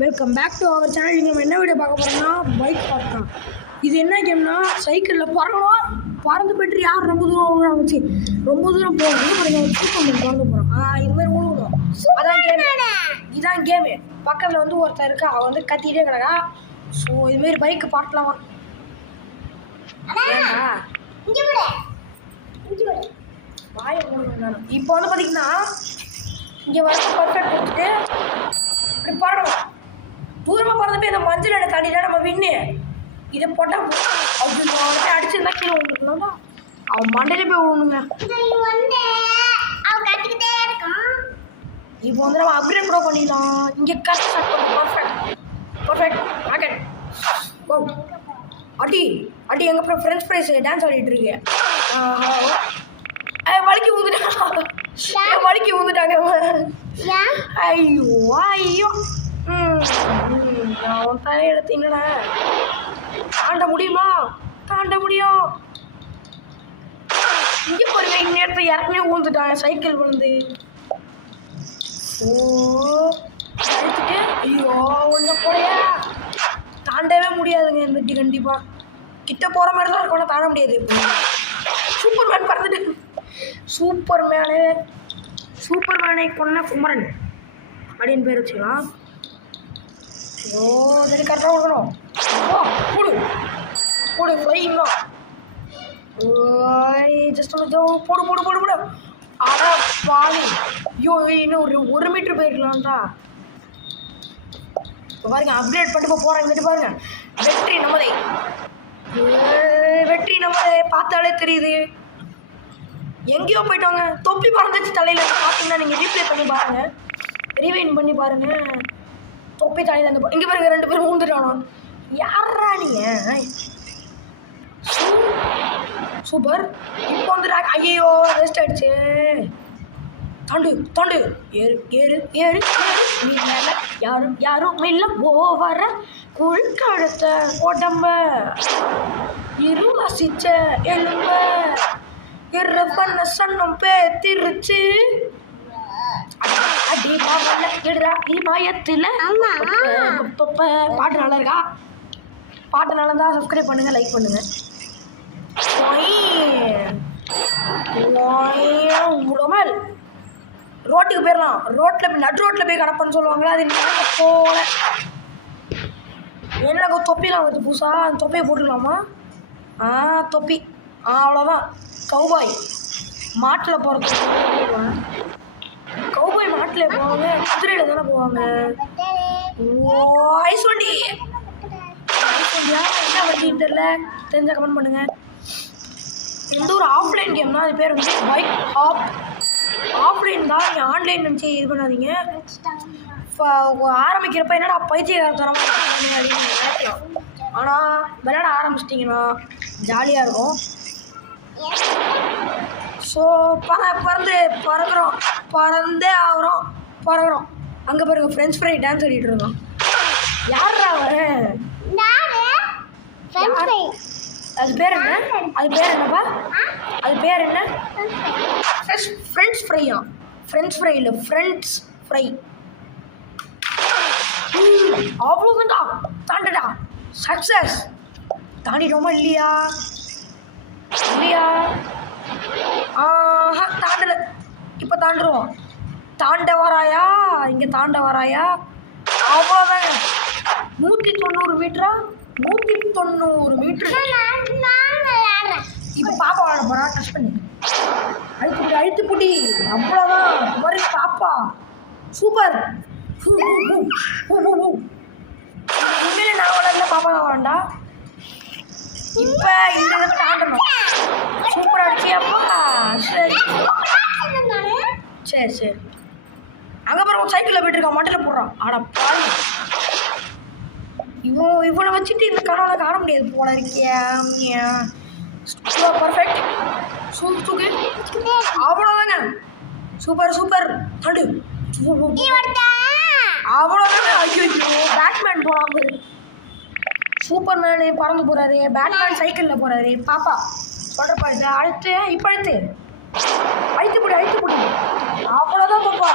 Welcome back to our channel. நம்ம என்ன video பார்க்க போகிறோம்னா பைக் பார்க்கலாம். இது என்ன கேம்னா சைக்கிளில் பறக்கணும். பறந்து போய்ட்டு யார் ரொம்ப தூரம் வச்சு ரொம்ப தூரம் போகணும் சூப்பர் பறந்து போகிறோம். இதுமாதிரி விழுகணும். அதான் கேமு. இதுதான் கேமு. பக்கத்தில் வந்து ஒருத்தர் இருக்கா, அவன் வந்து கத்திக்கிட்டே கிடக்கா. ஸோ இதுமாரி பைக்கு பார்க்கலாமா? இப்போ வந்து பார்த்தீங்கன்னா இங்கே வர பர்ஃபெக்ட் கொடுத்துட்டு இப்படி பறக்கணும். தூரமாக பறந்து இந்த மஞ்சள் எண்ணெய் தண்ணியில் நம்ம வின்னு இதை போட்டால் அப்படி அடிச்சிருந்தா கீழே விழுந்துருக்கணும். அவன் மண்டையில போய் விழுணுங்க. இப்போ வந்து நம்ம அப்கிரேட் கூட பண்ணிடலாம். இங்கே கரெக்ட் ஸ்டார்ட் பண்ணணும். பர்ஃபெக்ட் ராக்கெட் கோ. அடி அடி எங்கள் அப்புறம் ஃப்ரெண்ட்ஸ் ப்ரைஸ் டான்ஸ் ஆடிட்டு இருக்கேன். வலிக்கு ஊந்துட்டாங்க. வலிக்கு ஊந்துட்டாங்க. ஐயோ ஐயோ அவன் தலையை எடுத்தீங்கண்ணா. தாண்ட முடியுமா? தாண்ட முடியும். இங்கே பாருங்க, இந்நேரத்தை இறக்குமே ஊந்துட்டாங்க சைக்கிள் விழுந்து. ஓ அடிச்சுட்டு ஐயோ ஒன்றும் போலையா தாண்டவே முடியாதுங்க. இந்த கண்டிப்பாக கிட்ட போகிற மாதிரி தான் இருக்கும், தாண்ட முடியாது. சூப்பர் மேன் பறந்துட்டு சூப்பர் மேனை கொன்ன குமரன் அப்படின்னு பேர் வச்சுக்கலாம். ஓ சரி கரெக்டாக கொடுக்கணும். ஓ போடு ஃப்ளைங் தான். ஜஸ்ட் போடு. ஆனால் பாதி ஐயோ இன்னும் ஒரு மீட்டர் போயிருக்கலாம்டா. இப்போ பாருங்க அப்கிரேட் பண்ணிட்டு போகிறேன். இங்கிட்டு பாருங்க வெற்றி நம்மளை பார்த்தாலே தெரியுது. எங்கேயோ போயிட்டாங்க. தொப்பி பறந்துச்சு தலையில். பார்த்தீங்கன்னா நீங்கள் ரீப்ளே பண்ணி பாருங்கள், ரீவைன் பண்ணி பாருங்கள். தொப்பி தலையில் அந்த இங்கே பாருங்க 2 பேரும் ஊந்துட்டானோ. யாரா நீங்கள்? சூப்பர். இப்போ வந்து ஐயோ ரெஸ்ட் ஆயிடுச்சு. தாண்டு ஏறு யாரும் இல்லை ஓவர குழுக்கழுத்த உடம்ப இருவாசிச்ச எலும்ப பண்ண சன்னம் பேத்திருச்சு. அடி பாவல எடுறா இமயத்தில். பாட்டு நல்லா இருக்கா? பாட்டு நல்லா இருந்தால் சப்ஸ்கிரைப் பண்ணுங்கள், லைக் பண்ணுங்கள். உடமல் ரோட்டுக்கு போயிடலாம். நடு ரோட்டில் போய் கிடப்பன்னு சொல்லுவாங்களா, அது போல. என்ன தொப்பிலாம் வருது புதுசாக, அந்த தொப்பியை போட்டுக்கலாமா? தொப்பி அவ்வளோதான். கௌபாய் மாட்டில் போகிறது. கௌபாய் மாட்டில் போவாங்க, குதிரையில் தானே போவாங்க. ஐஸ் வண்டி என்ன வண்டின்னு தெரியல, தெரிஞ்சால் கமெண்ட் பண்ணுங்கள். இந்த ஒரு ஆஃப்லைன் கேம் தான். அது பேர் வந்து பைக் ஹாப். ஆஃப்லைன் தான், நீங்கள் ஆன்லைன் நினச்சி இது பண்ணாதீங்க. ஆரம்பிக்கிறப்ப என்னடா பைத்தியகாரத்தனமாக அப்படின்னு நினைக்கலாம். ஆனால் விளையாட ஆரம்பிச்சிட்டிங்கன்னா ஜாலியாக இருக்கும். ஸோ பறந்தே பறக்கிறோம். அங்கே பாருங்க ஃப்ரெண்ட்ஸ் ஃப்ரை டான்ஸ் ஆடிட்டு இருக்கோம். யாரா அவன்? அது பேர் என்னப்பா? அது பேர் என்ன? ஃப்ரெண்ட்ஸ் ஃப்ரையா? ஃப்ரெண்ட்ஸ் ஃப்ரை இல்லை, ஃப்ரெண்ட்ஸ் ஃப்ரை. அவ்வளோதான்டா. தாண்டடா. சக்ஸஸ். தாண்டிட்டோமா இல்லையா? தாண்டலை. இப்போ தாண்டுருவோம். தாண்ட வராயா? இங்கே தாண்ட வராயா? அவ்வளோதாங்க. 190 மீட்டரா? 190 மீட்டர். இப்போ பாப்பா வாழ போகிறா. டச் பண்ணி அழுத்து புட்டி. அவ்வளோதான். மாதிரி பாப்பா சூப்பர். உண்மையிலே நான் வளர்ந்த பாப்பா தான் வரண்டா. இப்போ இந்த தாண்டணும். சூப்பராக அடிச்சியாப்பா. சரி அங்கே பாரு சைக்கிளில் போய்ட்டு இருக்கான், மட்டையில் போடுறான். ஆடா பாரு, இவனை வச்சுட்டு இந்த கனவை காண முடியாது போல இருக்கியா? பர்ஃபெக்ட். தூக்கு. அவ்வளோதாங்க. சூப்பர். தடு. அவ்வளோதாங்க. ஐயோ பேட்மேன் போகலாம். சூப்பர் மேனு பறந்து போகிறாரு, பேட்மேன் சைக்கிளில் போகிறாரு. பாப்பா சொல்கிற பாருங்க. இப்போ அழுத்து புடி. அவ்வளோதான் பாப்பா.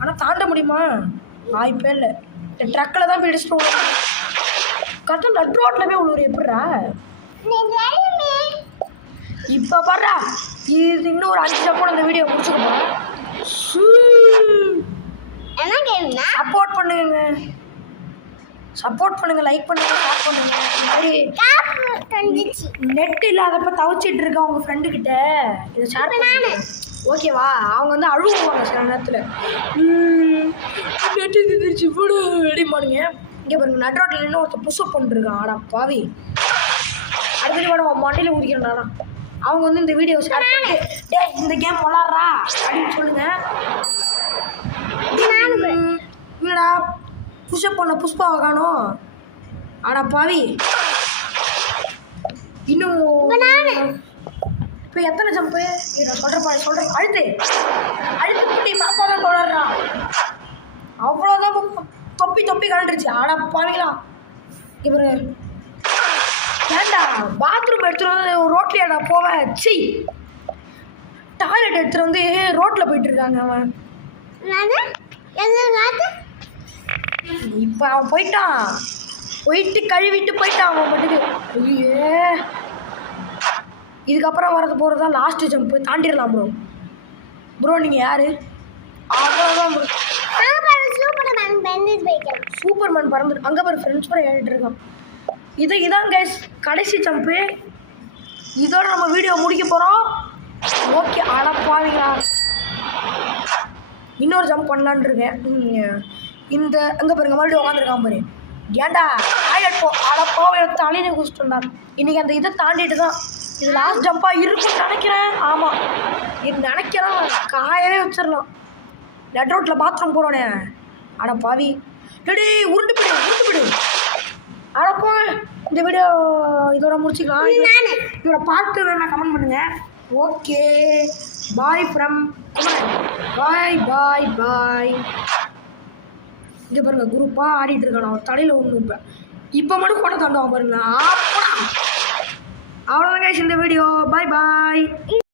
ஆனால் தாண்ட முடியுமா? வாய்ப்பே இல்லை. இந்த ட்ரக்கில் தான் போய் இடிச்சிட்டு கரெக்டாக நட் ரோட்டில் போய் உள்ளூர் எப்படிரா? இப்போ பாடுறா, இது இன்னும் ஒரு 5 நிமிஷம் இந்த வீடியோ முடிச்சுக்கணும். சப்போர்ட் பண்ணுங்க, லைக் பண்ணுங்க, ஷேர் பண்ணுங்க. நெட் இல்லாதப்ப தவிச்சிட்டு இருக்க உங்க ஃப்ரெண்டு கிட்ட இதை ஷேர் பண்ணுங்க. ஓகேவா? அவங்க வந்து அழுவாங்க சில நேரத்தில். நெட்டு திருச்சி போடு அப்படிமானுங்க. இங்கே பாருங்க, நட் ரோட்டில் நின்று ஒருத்தர் புஷ்அப் பண்ணிருக்கான். ஆடா பாவி, அடுத்த வாட மண்டையில் ஊதிக்கிறேன்டா. அவங்க வந்து இந்த வீடியோ ஷேர் பண்ணி டே இந்த கேம் விளாட்றா அப்படின்னு சொல்லுங்க. இல்லடா புஷ்அப் பண்ண புஷ்பாவை காணும். ஆடா பாவி, இன்னும் இப்போ எத்தனை ஜம்பு சொல்கிறேன் அழுத்து குட்டி பாப்பா தான் தொடர்றா. அவ்வளோதான் தொப்பி கலண்டுருச்சு. ஆடா பாவிங்களா, இவரு ஏண்டா பாத்ரூம் எடுத்துகிட்டு வந்து ரோட்லையாடா போவேன்? சி, டாய்லெட் எடுத்துகிட்டு வந்து ரோட்டில் போயிட்டு இருக்காங்க அவன். இப்போ அவன் போயிட்டு கழுவிட்டு போயிட்டான் அவன் மட்டுக்கு. ஐயே, இதுக்கப்புறம் வரது தான் லாஸ்ட்டு ஜம்ப்பு. தாண்டிடலாம் ப்ரோ நீங்கள் யார்? அவ்வளோதான் ப்ரோ. சூப்பர்மேன் பறந்து அங்கே பாரு, ஃப்ரெண்ட்ஸ் கூட ஏறிட்டு இருக்கான். இதான் கைஸ் கடைசி ஜம்ப்பு. இதோட நம்ம வீடியோ முடிக்க போகிறோம். ஓகே, அடப்பாவீங்களா, இன்னொரு ஜம்ப் பண்ணலான் இருக்கேன். இந்த அங்கே பாருங்க, மறுபடியும் உட்காந்துருக்கான் பாரு. ஏன்டா டாய்லெட் போ, அடப்பாவை தலையில குடிச்சிட்டோம்டா. இன்றைக்கி அந்த இதை தாண்டிட்டு தான் இது லாஸ்ட் ஜம்ப்பாக இருக்குன்னு நினைக்கிறேன். ஆமாம், இது நினைக்கிறேன். காயவே வச்சிடலாம். நட் ரோட்டில் பாத்ரூம் போகிறோனே. அடப்பாவி, டேடி உருண்டு பிடி. அடப்போ, இந்த வீடியோ இதோட முடிச்சுக்கலாம். இதோட பார்த்து வேணா கமெண்ட் பண்ணுங்க. ஓகே, பாய் ஃப்ரம் பாய். இங்கே பாருங்க, குரூப்பாக ஆடிட்டு இருக்கான். அவன் தலையில் ஒன்று இப்போ மட்டும் போட்ட தாண்டுவான் பாருங்க. அவ்வளோதாங்க இந்த வீடியோ. பாய்.